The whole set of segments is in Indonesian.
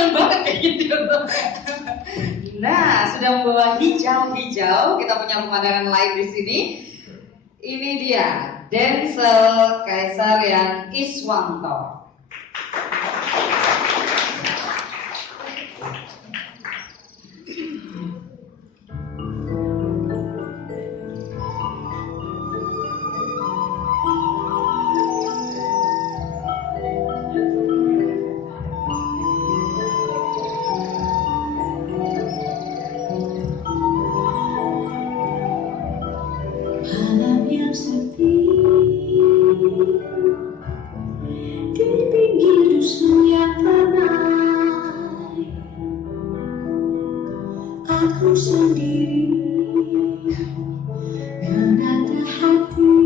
seneng banget kayak gitu. Nah, sudah membawa hijau-hijau, kita punya pemandangan lain di sini. Ini dia Denzel Kaisarian Iswanto. Malam yang sepi di pinggir dusun yang ramai, aku sendiri menata hati.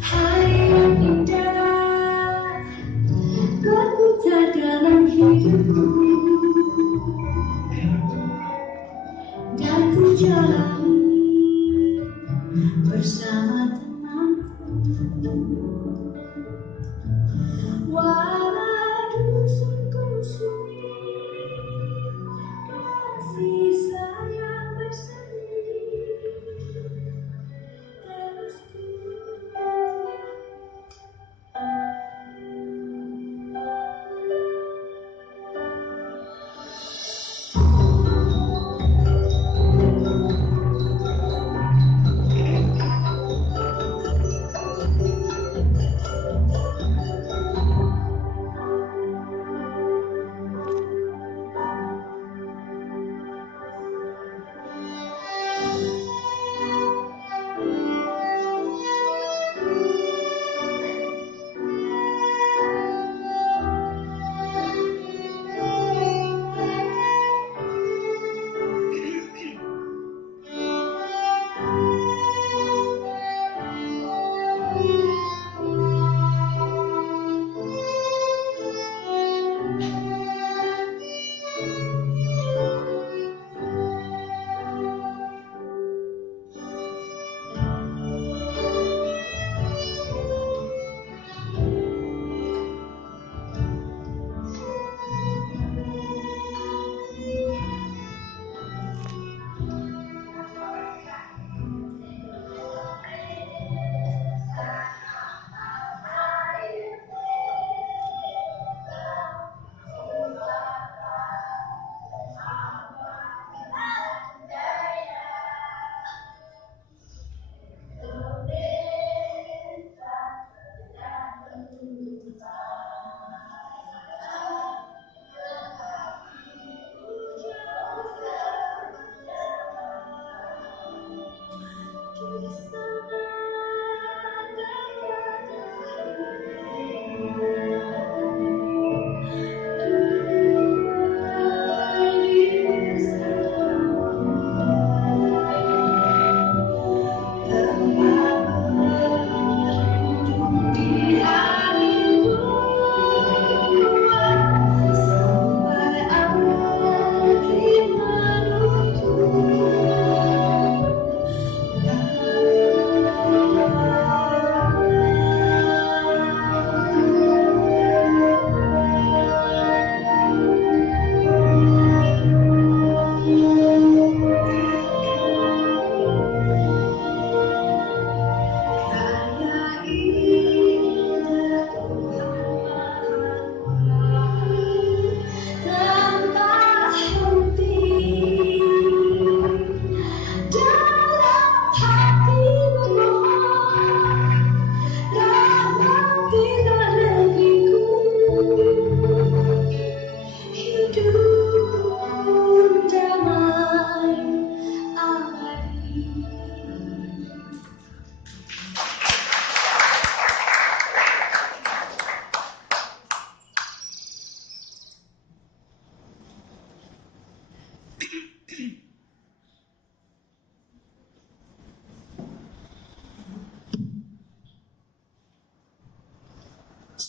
Hari yang indah berputar dalam hidupku, dan ku jalani bersama temanku. Walau dusunku sunyi, kasih sayang bersemi terus ku.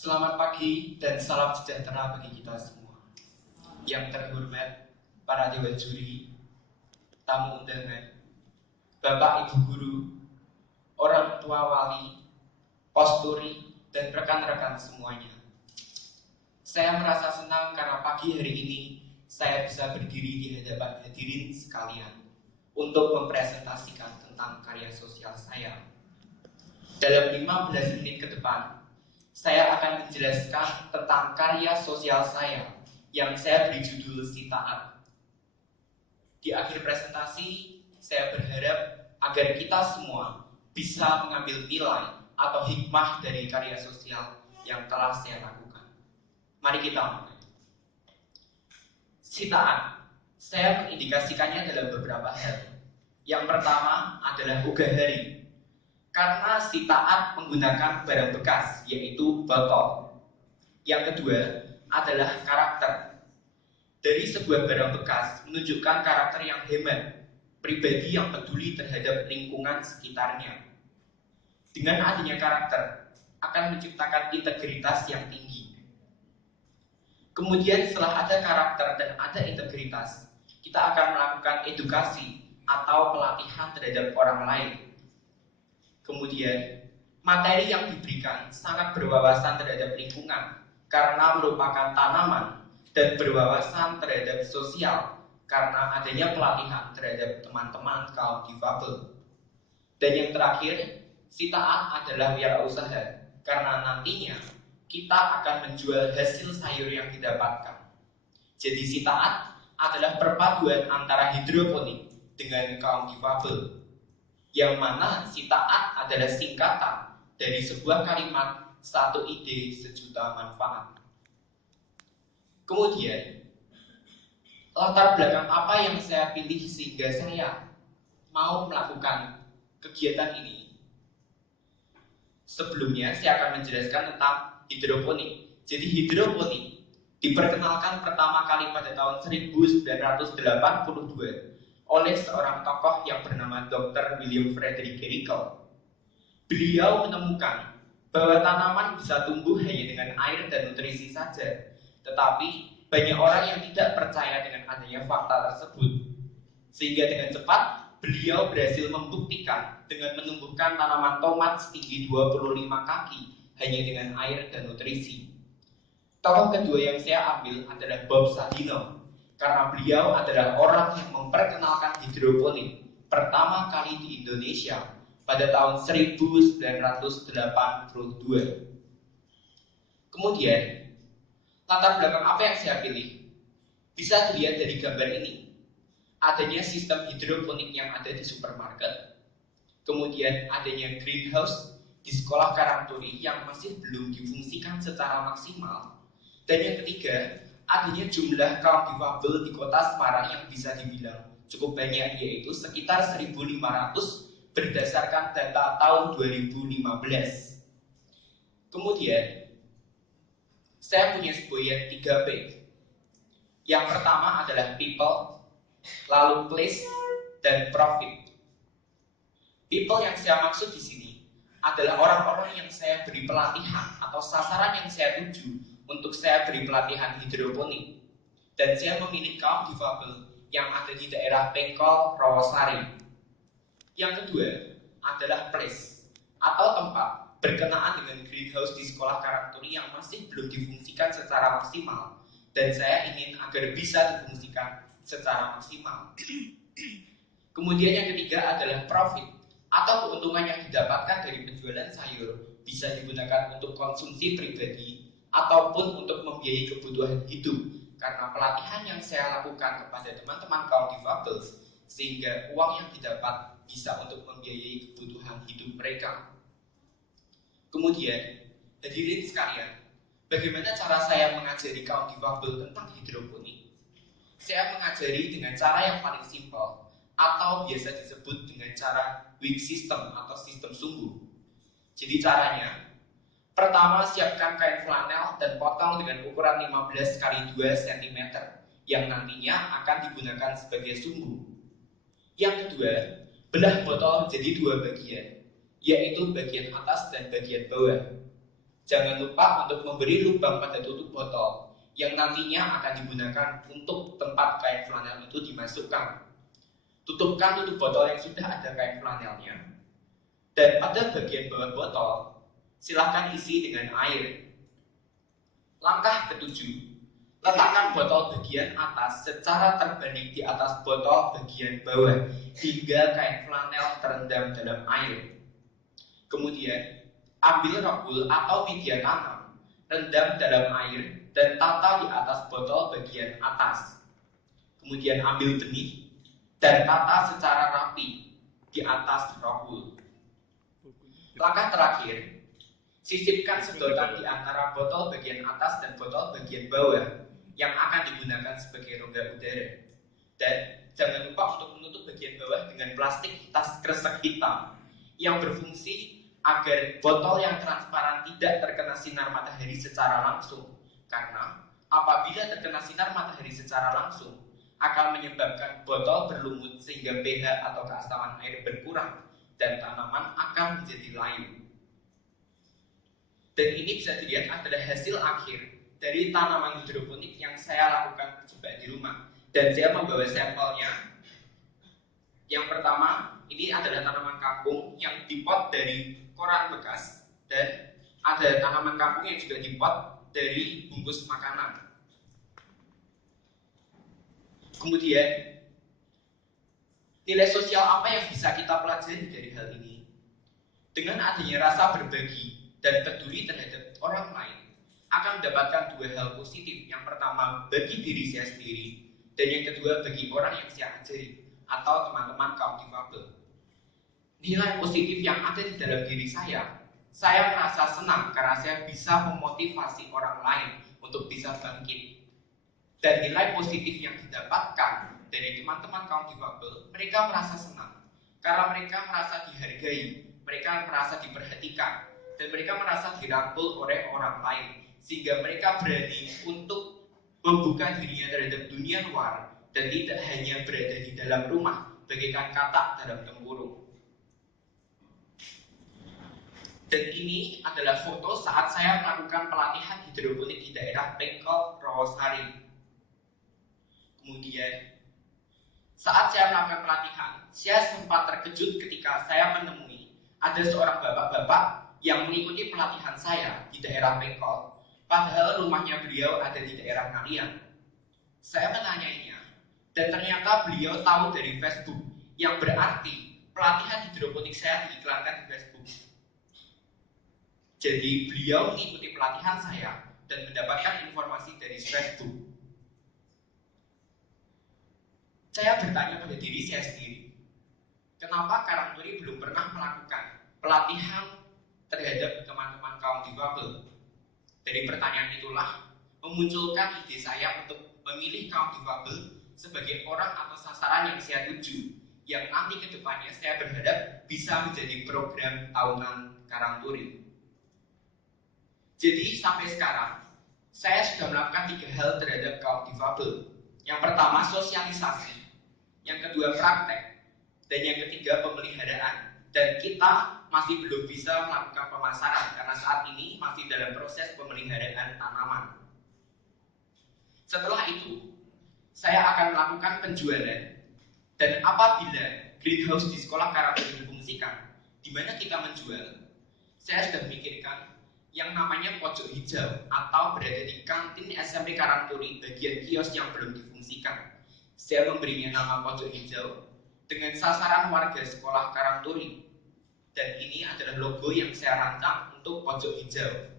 Selamat pagi dan salam sejahtera bagi kita semua. Yang terhormat para dewan juri, tamu undangan, Bapak Ibu guru, orang tua wali, kosturi, dan rekan-rekan semuanya. Saya merasa senang karena pagi hari ini saya bisa berdiri di hadapan hadirin sekalian untuk mempresentasikan tentang karya sosial saya. Dalam 15 menit ke depan, saya akan menjelaskan tentang karya sosial saya yang saya beri judul Si Taat. Di akhir presentasi, saya berharap agar kita semua bisa mengambil nilai atau hikmah dari karya sosial yang telah saya lakukan. Mari kita mulai. Si Taat, saya mengindikasikannya dalam beberapa hal. Yang pertama adalah ugah hari. Karena si Taat menggunakan barang bekas, yaitu botol. Yang kedua adalah karakter. Dari sebuah barang bekas menunjukkan karakter yang hemat, pribadi yang peduli terhadap lingkungan sekitarnya. Dengan adanya karakter, akan menciptakan integritas yang tinggi. Kemudian setelah ada karakter dan ada integritas, kita akan melakukan edukasi atau pelatihan terhadap orang lain. Kemudian, materi yang diberikan sangat berwawasan terhadap lingkungan karena merupakan tanaman dan berwawasan terhadap sosial karena adanya pelatihan terhadap teman-teman kaum difabel. Dan yang terakhir, si Taat adalah wirausaha karena nantinya kita akan menjual hasil sayur yang didapatkan. Jadi si Taat adalah perpaduan antara hidroponik dengan kaum difabel, yang mana si Taat adalah singkatan dari sebuah kalimat satu ide sejuta manfaat. Kemudian, latar belakang apa yang saya pilih sehingga saya mau melakukan kegiatan ini? Sebelumnya saya akan menjelaskan tentang hidroponik. Jadi hidroponik diperkenalkan pertama kali pada tahun 1982 oleh seorang tokoh yang bernama Dr. William Frederick Carmichael. Beliau menemukan bahwa tanaman bisa tumbuh hanya dengan air dan nutrisi saja, tetapi banyak orang yang tidak percaya dengan adanya fakta tersebut. Sehingga dengan cepat beliau berhasil membuktikan dengan menumbuhkan tanaman tomat setinggi 25 kaki hanya dengan air dan nutrisi. Tokoh kedua yang saya ambil adalah Bob Sadino, karena beliau adalah orang yang memperkenalkan hidroponik pertama kali di Indonesia pada tahun 1982. Kemudian, latar belakang apa yang saya pilih? Bisa dilihat dari gambar ini. Adanya sistem hidroponik yang ada di supermarket. Kemudian adanya greenhouse di sekolah Karangturi yang masih belum difungsikan secara maksimal. Dan yang ketiga, adanya jumlah kaum difabel di kota Semarang yang bisa dibilang cukup banyak, yaitu sekitar 1.500 berdasarkan data tahun 2015. Kemudian, saya punya semboyan 3P. Yang pertama adalah people, lalu place, dan profit. People yang saya maksud di sini adalah orang-orang yang saya beri pelatihan atau sasaran yang saya tuju untuk saya beri pelatihan hidroponik. Dan saya memilih kaum difabel yang ada di daerah Pengkol, Rawasari. Yang kedua adalah place atau tempat berkenaan dengan greenhouse di sekolah Karangturi yang masih belum difungsikan secara maksimal, dan saya ingin agar bisa difungsikan secara maksimal. Kemudian yang ketiga adalah profit atau keuntungan yang didapatkan dari penjualan sayur bisa digunakan untuk konsumsi pribadi ataupun untuk membiayai kebutuhan hidup, karena pelatihan yang saya lakukan kepada teman-teman kaum difabel sehingga uang yang didapat bisa untuk membiayai kebutuhan hidup mereka. Kemudian, hadirin sekalian, bagaimana cara saya mengajari kaum difabel tentang hidroponik? Saya mengajari dengan cara yang paling simpel atau biasa disebut dengan cara wick system atau sistem sumbu. Jadi caranya, pertama siapkan kain flanel dan potong dengan ukuran 15 x 2 cm yang nantinya akan digunakan sebagai sumbu. Yang kedua, belah botol menjadi 2 bagian, yaitu bagian atas dan bagian bawah. Jangan lupa untuk memberi lubang pada tutup botol yang nantinya akan digunakan untuk tempat kain flanel itu dimasukkan. Tutupkan tutup botol yang sudah ada kain flanelnya. Dan pada bagian bawah botol, Silahkan isi dengan air. Langkah ketujuh, letakkan botol bagian atas secara terbalik di atas botol bagian bawah hingga kain flanel terendam dalam air. Kemudian, ambil rockwool atau media tanam, rendam dalam air dan tata di atas botol bagian atas. Kemudian ambil benih dan tata secara rapi di atas rockwool. Langkah terakhir, sisipkan sedotan di antara botol bagian atas dan botol bagian bawah yang akan digunakan sebagai rongga udara. Dan jangan lupa untuk menutup bagian bawah dengan plastik tas kresek hitam yang berfungsi agar botol yang transparan tidak terkena sinar matahari secara langsung. Karena apabila terkena sinar matahari secara langsung akan menyebabkan botol berlumut sehingga pH atau keasaman air berkurang dan tanaman akan menjadi layu. Dan ini bisa dilihat adalah hasil akhir dari tanaman hidroponik yang saya lakukan percobaan di rumah. Dan saya membawa sampelnya. Yang pertama, ini adalah tanaman kangkung yang dipot dari koran bekas. Dan ada tanaman kangkung yang juga dipot dari bungkus makanan. Kemudian, nilai sosial apa yang bisa kita pelajari dari hal ini? Dengan adanya rasa berbagi dan peduli terhadap orang lain akan mendapatkan dua hal positif. Yang pertama, bagi diri saya sendiri, dan yang kedua, bagi orang yang saya ajari atau teman-teman kaum difabel. Nilai positif yang ada di dalam diri saya merasa senang karena saya bisa memotivasi orang lain untuk bisa bangkit. Dan nilai positif yang didapatkan dari teman-teman kaum difabel, mereka merasa senang karena mereka merasa dihargai, mereka merasa diperhatikan, dan mereka merasa dirangkul oleh orang lain, sehingga mereka berani untuk membuka dirinya terhadap dunia luar dan tidak hanya berada di dalam rumah bagaikan katak dalam tempurung. Dan ini adalah foto saat saya melakukan pelatihan hidroponik di daerah Pengkol, Rawasari. Kemudian, saat saya melakukan pelatihan, saya sempat terkejut ketika saya menemui ada seorang bapak-bapak yang mengikuti pelatihan saya di daerah Pengkol, padahal rumahnya beliau ada di daerah Ngalian. Saya menanyainya, dan ternyata beliau tahu dari Facebook, yang berarti pelatihan hidroponik saya diiklankan di Facebook. Jadi beliau mengikuti pelatihan saya dan mendapatkan informasi dari Facebook. Saya bertanya pada diri saya sendiri, kenapa Karangturi belum pernah melakukan pelatihan terhadap teman-teman kaum difabel? Dari pertanyaan itulah memunculkan ide saya untuk memilih kaum difabel sebagai orang atau sasaran yang saya tuju, yang nanti ke depannya saya berharap bisa menjadi program tahunan Karangturi. Jadi sampai sekarang saya sudah melakukan 3 hal terhadap kaum difabel. Yang pertama, sosialisasi. Yang kedua, praktek. Dan yang ketiga, pemeliharaan. Dan kita masih belum bisa melakukan pemasaran karena saat ini masih dalam proses pemeliharaan tanaman. Setelah itu, saya akan melakukan penjualan. Dan apabila greenhouse di sekolah Karangturi difungsikan, di mana kita menjual, saya sudah memikirkan yang namanya pojok hijau atau berada di kantin SMP Karangturi bagian kios yang belum difungsikan. Saya memberinya nama pojok hijau dengan sasaran warga sekolah Karangturi. Dan ini adalah logo yang saya rancang untuk pojok hijau.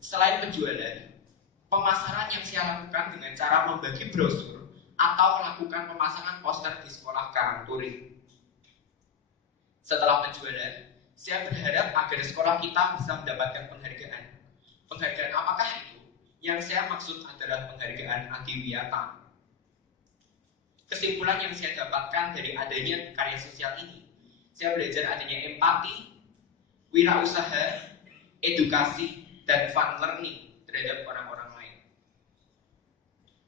Selain penjualan, pemasaran yang saya lakukan dengan cara membagi brosur atau melakukan pemasangan poster di sekolah Karangturi. Setelah penjualan, saya berharap agar sekolah kita bisa mendapatkan penghargaan. Penghargaan apakah itu? Yang saya maksud adalah penghargaan Adiwiyata. Kesimpulan yang saya dapatkan dari adanya karya sosial ini, saya belajar adanya empati, wirausaha, edukasi, dan fun learning terhadap orang-orang lain.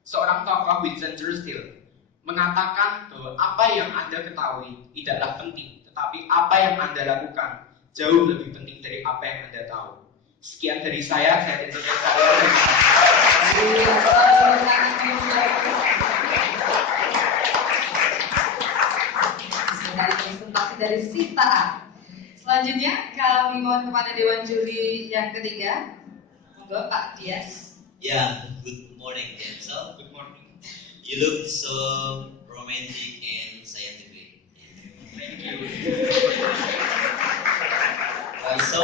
Seorang tokoh Winston Churchill mengatakan bahwa apa yang Anda ketahui tidaklah penting, tetapi apa yang Anda lakukan jauh lebih penting dari apa yang Anda tahu. Sekian dari saya tutup saya. Dari presentasi dari Sita. Selanjutnya kami mohon kepada Dewan Juri yang ketiga. Monggo Pak Dias. Yeah, good morning, Denzel. Good morning. You look so romantic and scientific. Thank you. So,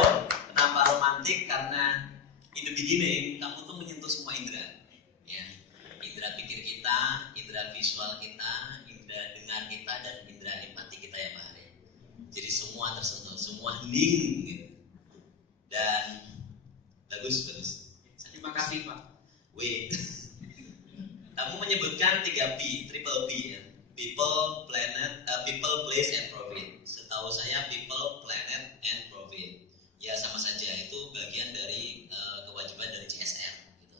kenapa romantik? Karena in the beginning, kamu tuh menyentuh semua indera. Ya, indera pikir kita, indera visual kita, indera dengar kita, dan indera empati kita ya Pak Hari. Jadi semua tersentuh, semua hening gitu. Dan bagus. Terima kasih Pak. Wait. Kamu menyebutkan 3P, triple P ya. People, planet, people, place, and profit. Setahu saya people, planet, and profit. Ya sama saja, itu bagian dari kewajiban dari CSR gitu.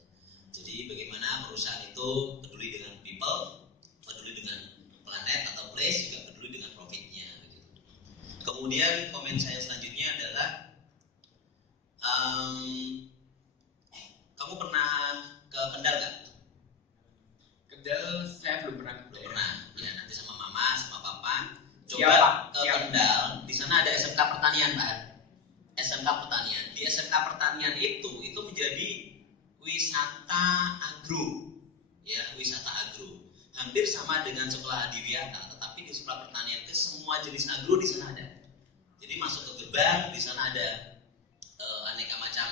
Jadi bagaimana perusahaan itu peduli dengan people, peduli dengan planet atau place, juga peduli dengan profitnya gitu. Kemudian komen saya selanjutnya adalah kamu pernah ke Kendal nggak? Kendal saya belum pernah. Belum pernah. Ya nanti sama mama, sama papa. Coba Siap, ke siap. Kendal. Di sana ada SMK Pertanian, Pak. SMK Pertanian. Di SMK Pertanian itu menjadi wisata agro. Ya, wisata agro. Hampir sama dengan sekolah Adiwiyata, tetapi di sekolah pertanian itu semua jenis agro di sana ada. Jadi masuk ke gerbang, di sana ada aneka macam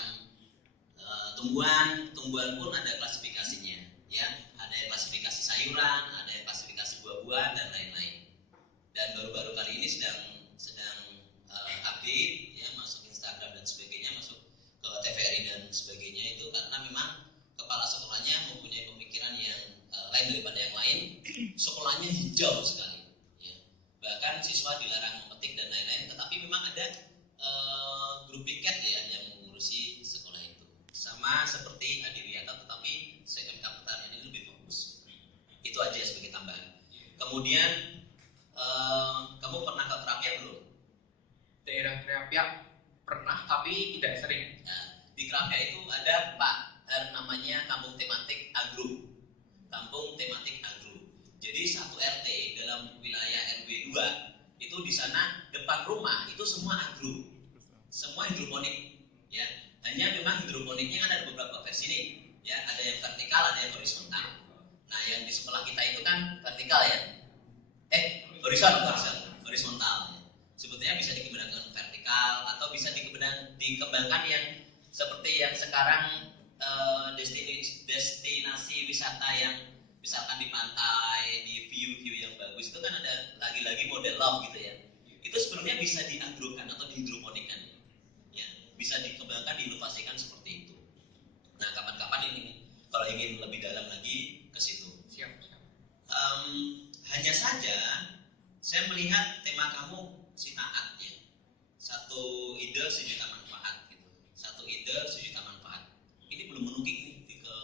tumbuhan pun ada klasifikasinya, ya. Ada yang klasifikasi sayuran, ada yang klasifikasi buah-buahan dan lain-lain. Dan baru-baru kali ini sedang update, ya, masuk Instagram dan sebagainya, masuk ke TVRI dan sebagainya itu karena memang kepala sekolahnya mempunyai pemikiran yang lain daripada yang lain. Sekolahnya hijau sekali, ya. Bahkan siswa dilarang memetik dan lain-lain, tetapi memang ada grup piket ya yang mengurusi sekolah itu. Sama seperti Adiwiyata, tetapi SMK Pertanian ini lebih fokus. Itu aja sebagai tambahan. Kemudian kamu pernah ke Krapia belum? Daerah Krapia pernah tapi tidak sering. Nah, di Krapia itu ada namanya kampung tematik agro. Kampung tematik agro. Jadi satu RT dalam wilayah RW 2 itu di sana depan rumah itu semua agro. Semua hidroponik, ya. Hanya memang hidroponiknya kan ada beberapa versi nih, ya. Ada yang vertikal, ada yang horizontal. Nah, yang di sebelah kita itu kan vertikal ya. Horizontal. Ya. Sebetulnya bisa dikembangkan vertikal atau bisa dikembangkan yang seperti yang sekarang destinasi wisata yang misalkan di pantai, di view yang bagus itu kan ada lagi-lagi model love gitu ya. Itu sebenarnya bisa diagrokan atau dihidroponikan. Ya, bisa dikembangkan, diinovasikan seperti itu. Nah, kapan-kapan ini kalau ingin lebih dalam lagi ke situ. Siap. Hanya saja saya melihat tema kamu si taat ya. Satu ide sejuta manfaat gitu. Satu ide sejuta manfaat. Ini belum menukik nih ke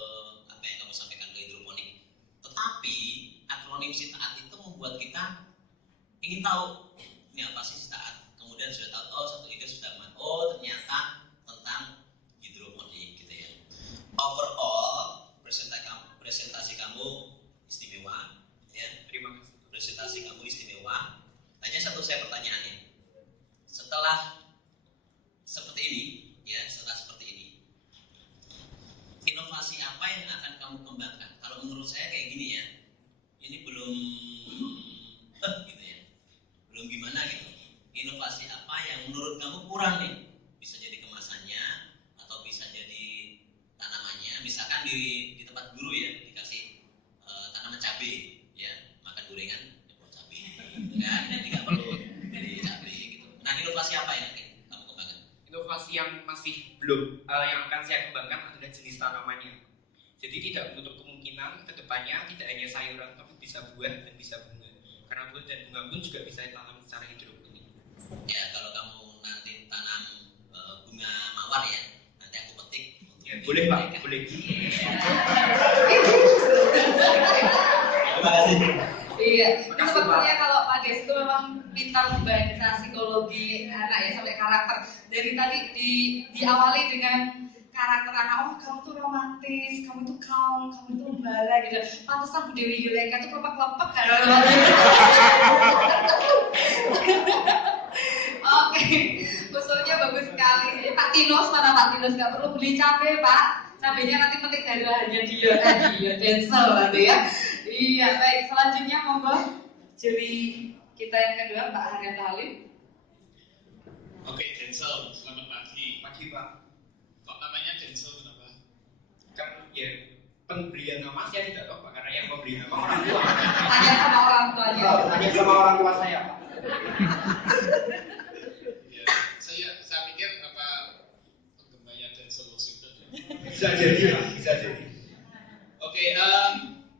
apa yang kamu sampaikan ke hidroponik. Tetapi akronim si taat itu membuat kita ingin tahu ini apa sih si taat. Kemudian sudah tahu, oh satu ide sudah ternyata tentang hidroponik gitu ya. Overall presentasi kamu istimewa ya. Terima kasih. Presentasi kamu istimewa. Hanya satu saya pertanyaannya. Setelah seperti ini ya, inovasi apa yang akan kamu kembangkan? Kalau menurut saya kayak gini ya. Ini belum gitu ya. Belum gimana gitu. Inovasi apa yang menurut kamu kurang nih? Bisa jadi kemasannya atau bisa jadi tanamannya. Misalkan di tempat guru ya dikasih tanaman cabai ya, makan gorengan nyemprot cabai. Kan jadi nggak perlu beli cabai gitu. Nah, inovasi apa yang akan kamu kembangkan? Inovasi yang masih belum yang akan saya kembangkan adalah jenis tanamannya. Jadi tidak menutup kemungkinan kedepannya tidak hanya sayuran tapi bisa buah dan bisa bunga. Karena buah dan bunga pun juga bisa ditanam secara hidroponik. Ya, kalau kamu nanti tanam bunga mawar ya, nanti aku petik. Ya, boleh Pak, boleh. Terima kasih. Iya, itu Makasih, sepertinya Pak. kalau Pak Des itu memang pintar membaca psikologi anak ya sampai karakter. Dari tadi diawali dengan karakter anak, oh kamu tuh romantis, kamu tuh calm, kamu tuh membara gitu. Pantesan Bu Dewi Yuleka tuh kelepek-kelepek kan. Oke, usulnya bagus sekali. Pak Tinos mana Pak Tinos? Nggak perlu beli cabai Pak. Cabainya nanti petik dari lahannya dia tadi ya, Denzel nanti ya. Iya, baik. Selanjutnya monggo juri kita yang kedua Pak Haryan Halim. Oke, Denzel, selamat pagi. Pagi Pak. Kok namanya Denzel kenapa? Kan ya pemberian nama saya tidak tahu Pak, karena yang memberi nama orang tua. Tanya sama orang tuanya. Tanya sama orang tua saya Pak. Ya, saya pikir apa penggemarnya Denzel Washington. Bisa jadi Pak, bisa jadi. Oke,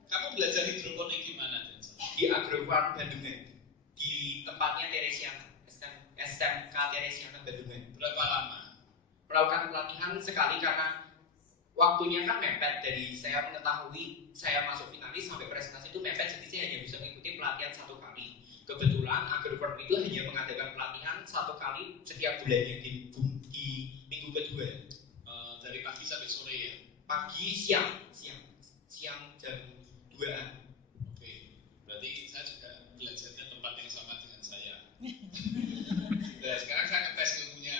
kamu belajar hidroponik di mana, Denzel? Di Agrofarm Bandungan, di tempatnya Teresiana, SMK Teresiana Bandungan. Berapa lama? Melakukan pelatihan sekali karena waktunya kan mepet, dari saya mengetahui saya masuk finalis sampai presentasi itu mepet, jadi saya hanya bisa mengikuti pelatihan 1 kali. Kebetulan Agrofarm itu hanya mengadakan pelatihan 1 kali setiap bulannya di minggu kedua. Dari pagi sampai sore ya? Pagi, siang jam 2-an. Oke, berarti saya juga belajarnya tempat yang sama dengan saya. Nah, sekarang saya ngetes ilmunya.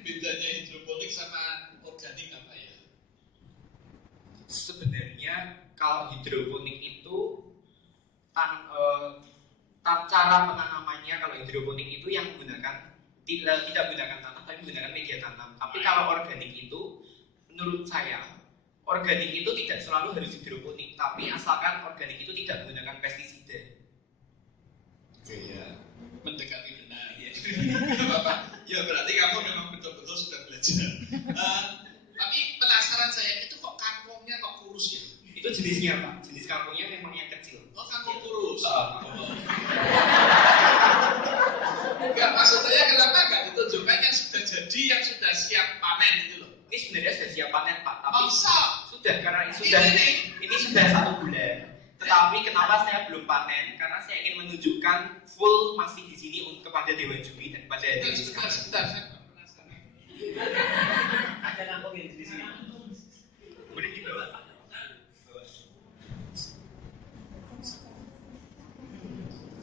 Bedanya hidroponik sama organik apa ya? Sebenarnya kalau hidroponik itu cara penanamannya, kalau hidroponik itu yang menggunakan tidak menggunakan tanah tapi menggunakan media tanam. Tapi kalau organik itu menurut saya organik itu tidak selalu harus hidroponik, tapi asalkan organik itu tidak menggunakan pestisida. Oke ya, mendekati benar ya. Bapak, ya berarti kamu memang betul-betul sudah belajar. Tapi penasaran saya, itu kok kangkungnya kok kurus ya? Itu jenisnya Pak, jenis kangkungnya memang yang kecil. Oh, kangkung kurus. Oh. Enggak, maksud saya kenapa enggak ditunjukkan yang sudah jadi, yang sudah siap panen gitu loh? Ini sebenarnya sudah siap panen Pak, tapi Masa? sudah, karena ini sudah 1 bulan. Tetapi kenapa saya belum panen? Karena saya ingin menunjukkan full masih di sini kepada Dewan Juri dan kepada Sebentar, saya penasaran. Ada kangkung yang di sini. Boleh dibawa.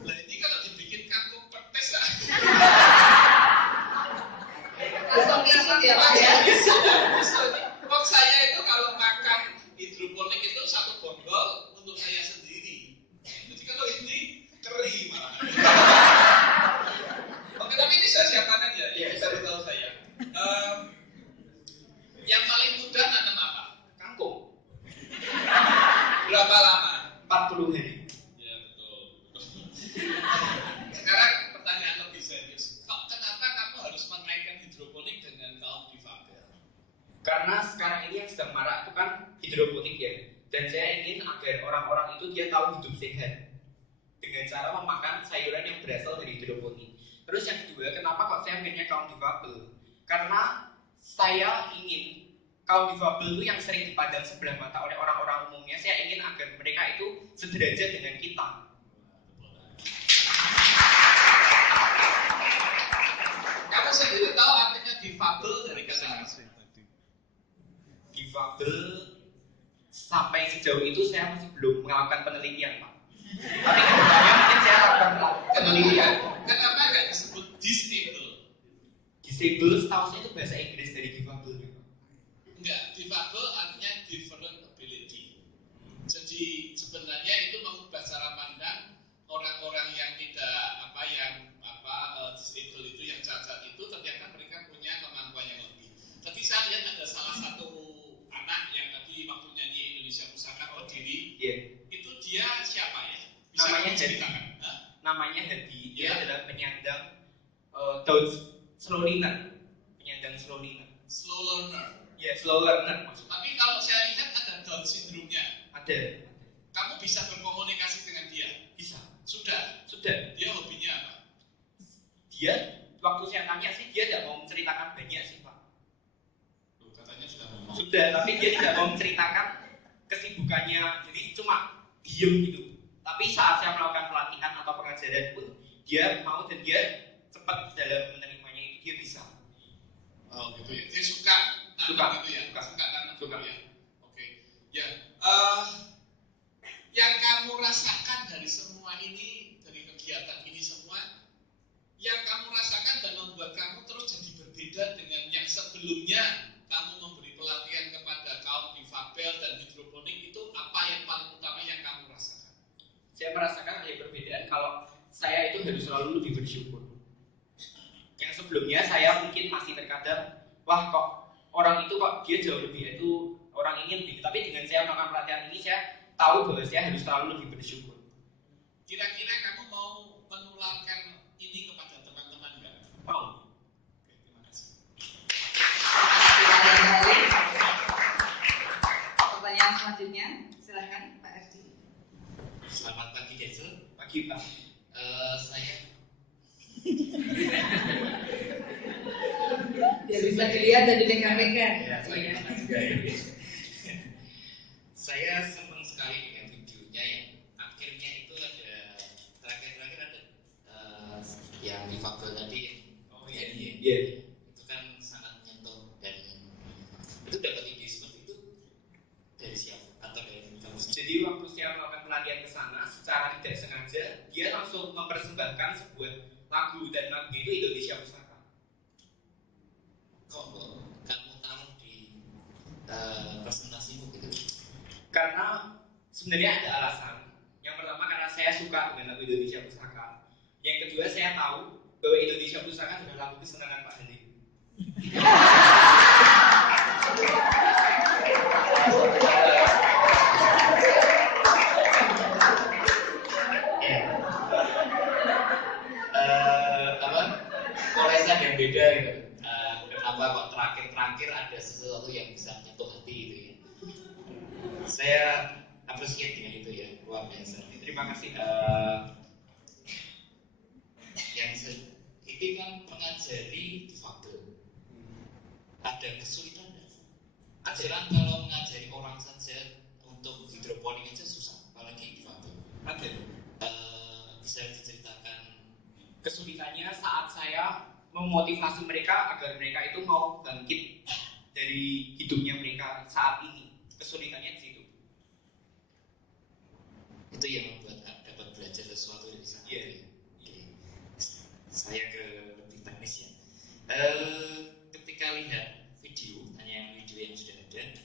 Lah ini kalau dibikin kangkung petis lah. Langsung kisut ya Pak ya. Kok saya itu kalau makan hidroponik itu 1 botol untuk saya sendiri. Jadi kalau ini kering malah. Oke, tapi ini saya siap panen ya. Iya, bisa tahu saya. Yang paling mudah nanam apa? Kangkung Berapa lama? 40 hari. Ya betul. Sekarang pertanyaan lebih serius. Kenapa kamu harus mengaitkan hidroponik dengan kaum difabel? Karena sekarang ini yang sedang marak itu kan hidroponik ya. Dan saya ingin agar orang-orang itu dia tahu hidup sehat dengan cara memakan sayuran yang berasal dari hidroponik. Terus yang kedua, kenapa kok saya pengennya kaum difabel? Karena saya ingin kaum difabel itu yang sering dipandang sebelah mata oleh orang-orang umumnya, saya ingin agar mereka itu sederajat dengan kita. Kamu sendiri tahu artinya difabel dari kata apa? Difabel sampai sejauh itu saya masih belum melakukan penelitian Pak. Tapi kedepannya mungkin saya akan melakukan penelitian. Kenapa nggak disebut disable? Disable setahu saya itu bahasa Inggris dari difabel. Enggak, difabel artinya different ability. Jadi sebenarnya itu mengubah cara pandang orang-orang yang tidak disable itu, yang cacat itu ternyata mereka punya kemampuan yang lebih. Tapi saya lihat ada salah satu anak yang tadi waktu nyanyi Indonesia Pusaka berdiri, itu dia siapa ya? Bisa Namanya ceritakan? Namanya Hadi. Dia Ya. adalah penyandang slow learner. Penyandang slow learner. Slow learner. Ya, slow learner maksudnya. Tapi kalau saya lihat ada Down syndrome-nya. Ada. Kamu bisa berkomunikasi dengan dia? Bisa. Sudah. Dia hobinya apa? Dia waktu saya tanya sih dia tidak mau menceritakan banyak sih Pak. Loh, katanya sudah ngomong. Sudah, tapi dia tidak mau menceritakan kesibukannya. Jadi cuma diem gitu. Tapi saat saya melakukan pelatihan atau pengajaran pun dia mau, dan dia cepat dalam menerimanya, itu dia bisa. Oh gitu ya. Dia suka nanam gitu ya. Suka nanam gitu ya. Oke. Ya. Yang kamu rasakan dari semua ini, dari kegiatan ini semua, yang kamu rasakan dan kalau saya itu harus selalu lebih bersyukur. Yang sebelumnya saya mungkin masih terkadang, wah kok orang itu kok dia jauh lebih, itu orang ini lebih. Tapi dengan saya melakukan pelatihan ini, saya tahu bahwa saya harus selalu lebih bersyukur. Kira-kira kamu mau menularkan ini kepada teman-teman nggak? Mau. Oke, terima kasih. Pertanyaan selanjutnya, silakan Pak Erdi. Selamat pagi Denzel. Pagi Pak. Saya Biar bisa dilihat dan dipegang-pegang. Saya senang sekali dengan videonya yang akhirnya itu ada terakhir ada yang difabel tadi. Oh iya. Itu kan sangat menyentuh dan itu dapat ide seperti itu dari siapa atau dari kamu sendiri? Jadi waktu saya melakukan pelatihan ke sana, secara tidak sengaja dia langsung mempersembahkan sebuah lagu, dan lagu itu Indonesia Pusaka. Kok kamu taruh di presentasimu gitu? Karena sebenarnya ada alasan. Yang pertama karena saya suka dengan lagu Indonesia Pusaka. Yang kedua saya tahu bahwa Indonesia Pusaka adalah lagu kesenangan Pak Halim. Polesan yang beda gitu. Kenapa kok terakhir ada sesuatu yang bisa menyentuh hati gitu ya? Saya appreciate dengan itu ya, luar biasa. Terima kasih. Ini kan mengajari difabel. Ada kesulitan nggak? Ajaran kalau mengajari orang saja untuk hidroponik aja susah, apalagi difabel. Ada. Bisa diceritakan Kesulitannya saat saya memotivasi mereka agar mereka itu mau bangkit dari hidupnya mereka saat ini. Kesulitannya di situ. itu yang membuat dapat belajar sesuatu dari sana. Iya. Oke. Saya ke lebih teknis ya. Ketika lihat video, hanya yang video yang sudah ada,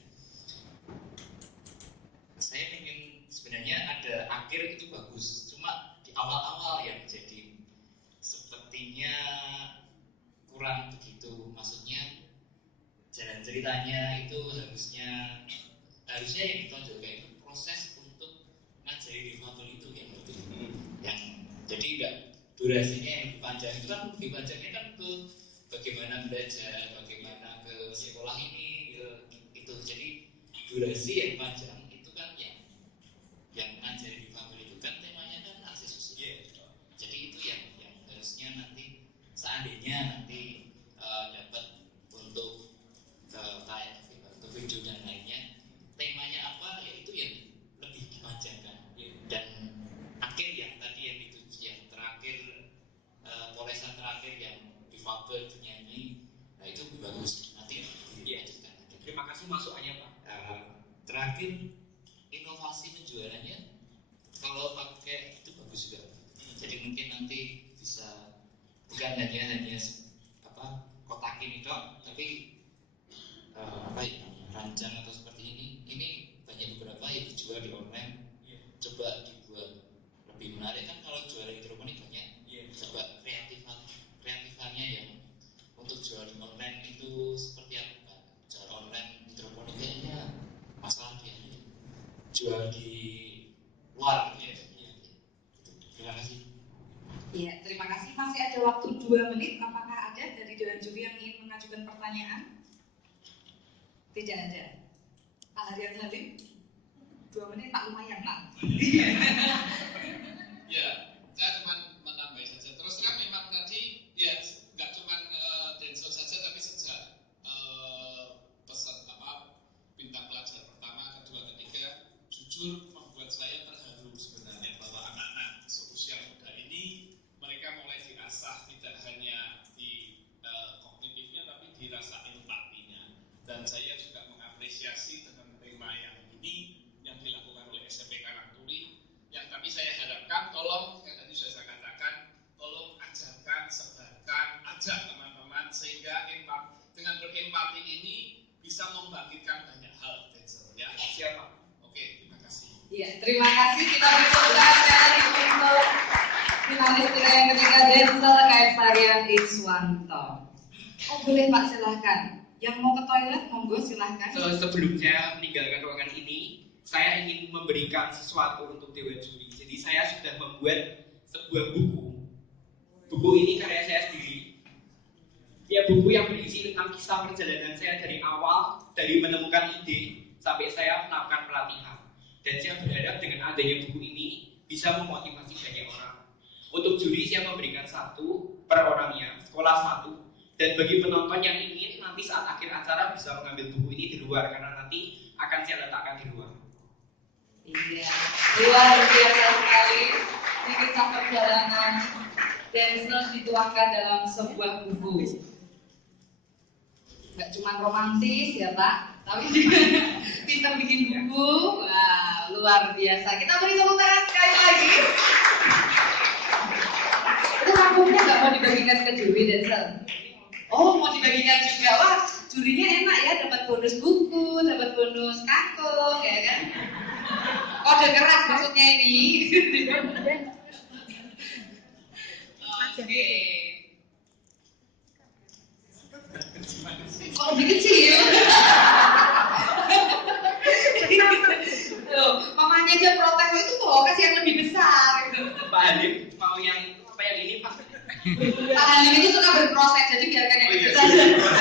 saya ingin sebenarnya ada akhir itu bagus, cuma di awal-awal yang jadi sepertinya kurang begitu. Maksudnya jalan ceritanya itu harusnya yang ditonjolkan itu proses untuk ngajari difabel itu yang lebih yang jadi enggak durasinya yang lebih panjang. Itu kan lebih panjangnya kan ke bagaimana belajar, bagaimana ke sekolah ini itu. Jadi durasi yang panjang itu kan yang ngajari difabel itu kan temanya kan aksi sosial. Jadi itu yang harusnya nanti seandainya nanti dapat untuk kayak untuk video dan lainnya, temanya apa ya itu yang lebih dipanjangkan. Dan akhir yang tadi yang terakhir polesan terakhir yang difabel bernyanyi, nah itu bagus. Nanti dilanjutkan. Terima kasih masukannya Pak. Terakhir inovasi penjualannya kalau pakai itu bagus juga. Jadi mungkin nanti bisa bukan hanya apa kotakin itu, tapi apa ya ranjang atau seperti ini banyak beberapa yang dijual di online. Coba dibuat lebih menarik kan kalau jual hidroponik banyak. Coba kreatifannya yang untuk jual di online itu seperti apa? Jual online hidroponik kayaknya masalah dia jual di luar ya. Terima kasih. Iya, terima kasih. Masih ada waktu 2 menit. Apakah ada dari Dewan Juri yang ingin mengajukan pertanyaan? Tidak ada. Pak Harian Halim, 2 menit Pak, lumayan Pak. Ya, saya cuma menambah saja. Terus terang memang tadi ya nggak cuma Denso saja, tapi sejak pesan bintang pelajar pertama, kedua, ketiga, jujur membuat saya terharu sebenarnya bahwa anak-anak seusia muda ini mereka mulai diasah tidak hanya di kognitifnya tapi dirasa empatinya. Dan saya juga mengapresiasi dengan tema yang ini yang dilakukan oleh SMP Karangturi. Yang tapi saya harapkan tolong yang tadi sudah saya katakan, tolong ajarkan, sebarkan, ajak teman-teman sehingga dengan berempati ini bisa membangkitkan banyak hal. Ya, siapa? Oke, terima kasih. Iya, terima kasih. Kita beri tepuk tangan untuk Finalis kita yang ketiga Denzel Kaisarian Iswanto. Oh boleh Pak, silahkan. Yang mau ke toilet, monggo silahkan. Sebelum saya meninggalkan ruangan ini, saya ingin memberikan sesuatu untuk Dewan Juri. Jadi saya sudah membuat sebuah buku. Buku ini karya saya sendiri. Ya, buku yang berisi tentang kisah perjalanan saya dari awal, dari menemukan ide sampai saya melakukan pelatihan. Dan saya berharap dengan adanya buku ini bisa memotivasi banyak orang. Untuk juri saya memberikan 1 per orangnya, sekolah 1. Dan bagi penonton yang ingin nanti saat akhir acara bisa mengambil buku ini di luar karena nanti akan saya letakkan di luar. Iya, luar biasa sekali. Ini kisah perjalanan Denzel dituangkan dalam sebuah buku. Gak cuma romantis ya Pak, tapi juga bisa bikin buku. Wow, luar biasa. Kita beri tepuk tangan sekali lagi. Itu rambutnya gak mau dibagikan ke juri Denzel? Oh, mau dibagikan juga. Wah, jurinya enak ya, dapat bonus buku, dapat bonus kangkung, ya kan? Kode keras maksudnya ini. Oke. Kok lebih kecil? Tuh, mamanya aja protes itu kok kasih yang lebih besar. Pak Halim mau yang apa yang ini Pak? Pak Halim itu suka berproses, jadi biarkan yang Oh, iya, besar.